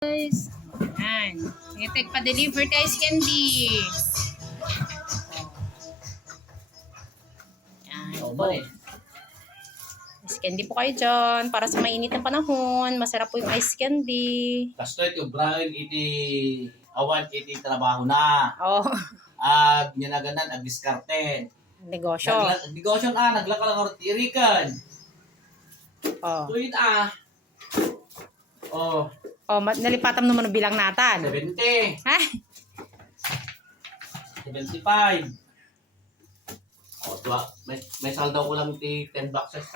Guys, ayan. Itek pa-deliver tayo si Candy. Ayan po. Ice candy po kayo dyan. Para sa mainit ng panahon. Masarap po yung ice candy. Kasto ito, Brian, iti awan, iti trabaho na. Oh, Ag, nyanaganan, ag diskarte. negosyo. Negosyo naglaka lang ang tirikan. Oh. Tuwid Oh, Oh, nalipatan naman ang bilang natin. 70, Ha? 75. Oh, tuwa, may saldo ko lang ti 10 boxes.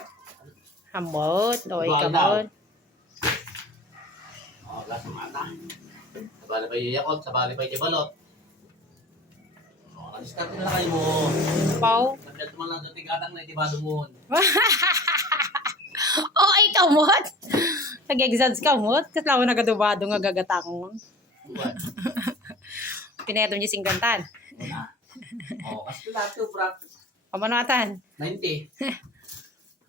Hambot. Oy, Igual kamot. Oh, last mata. Sabali pa yung yakot, sabali pa yung balot. Oh, diskarte na lang kayo mo. Pau. Sagdat mo lang sa tigatang na itibado mo. Oh, ay kamot. Nag-exams kamot. Kasla mo nagadubado nga gagatang mo. Pineto niya singgantan. Oh, kasi lahat yung brak. Pamanatan. 90.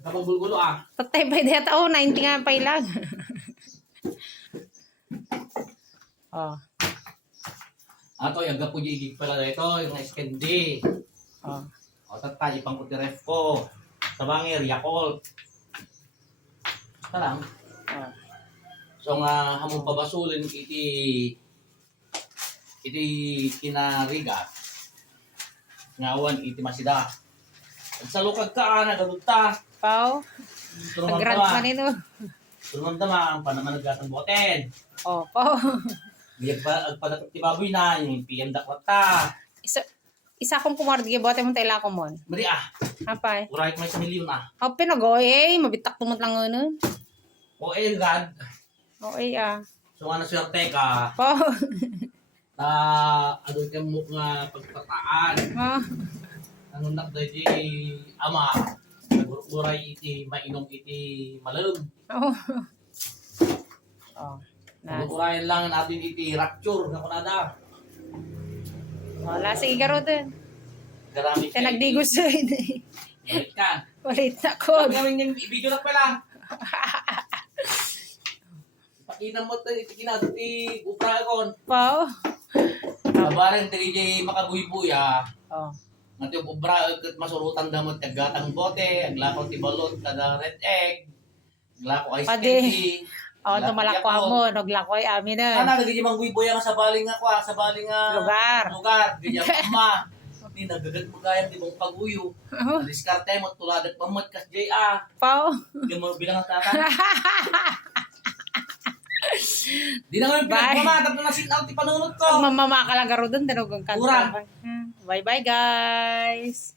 Kapag bulgulo Patay pa dito. Oh, 90 nga pa ilang. Oh. Ato, yung gapo yung igig pala na ito, yung iskandi. Oh. O, tatay, ipang kutiref ko. Sabangir, Yakult. Ito lang. Oh. So, nga, hamong pabasulin, iti kinarigat. Ngawan, iti masida. At sa lukag ka, nagalugta. Pau. Tulungan Pag-grant tama. pa nino. Tulungan tama, ang panamanag ng boten. Oh, pau. Biyag pa, agpadatot ti baboy na, yung PM dakwat ta. Isa kong kumardige bote mo tayo ko mon. Mali Hapay. urayit may sa milyon Oh, pinagoy eh. Mabitak tumot lang ano. O, God. Oh, ay So, nga naswerte ka, Pau. na adoy ka mo nga pagpataan. Oh. Ang nak di ama, naguray iti mainom iti malam. Oh. Oh. Nagurayan lang natin iti rapture na kunada. Wala, sige garo din. Garamit Kaya nagdigos yun. Galit ka. Walit na ko. Gawin yung video na pala. Pakita mo ito iti kinado ti upragon. Pau. Kabaran ti DJ makabuy-buya. Oh. Nga ti ubra at masurutan damot tagatang bote, aglakaw ti balot kada red egg. Aglakaw ice Padi. candy. Oh, tumalakwa mo. Naglakoy amin na. Ana nagigi mangbuy-buya nga sa baling nga kwa, sa baling nga lugar. Ganyan ma. Ni nagagat mo kaya di mong paguyo. Oh. Diskarte mo tuladat pamot kas JA. Pau. Di mo bilang ang tata. Di na ngayon Bye. pinagmamatap na sit out ti panunod ko. Mamama ka lang garo doon. Danugang kanta. Kurang. Bye-bye, guys.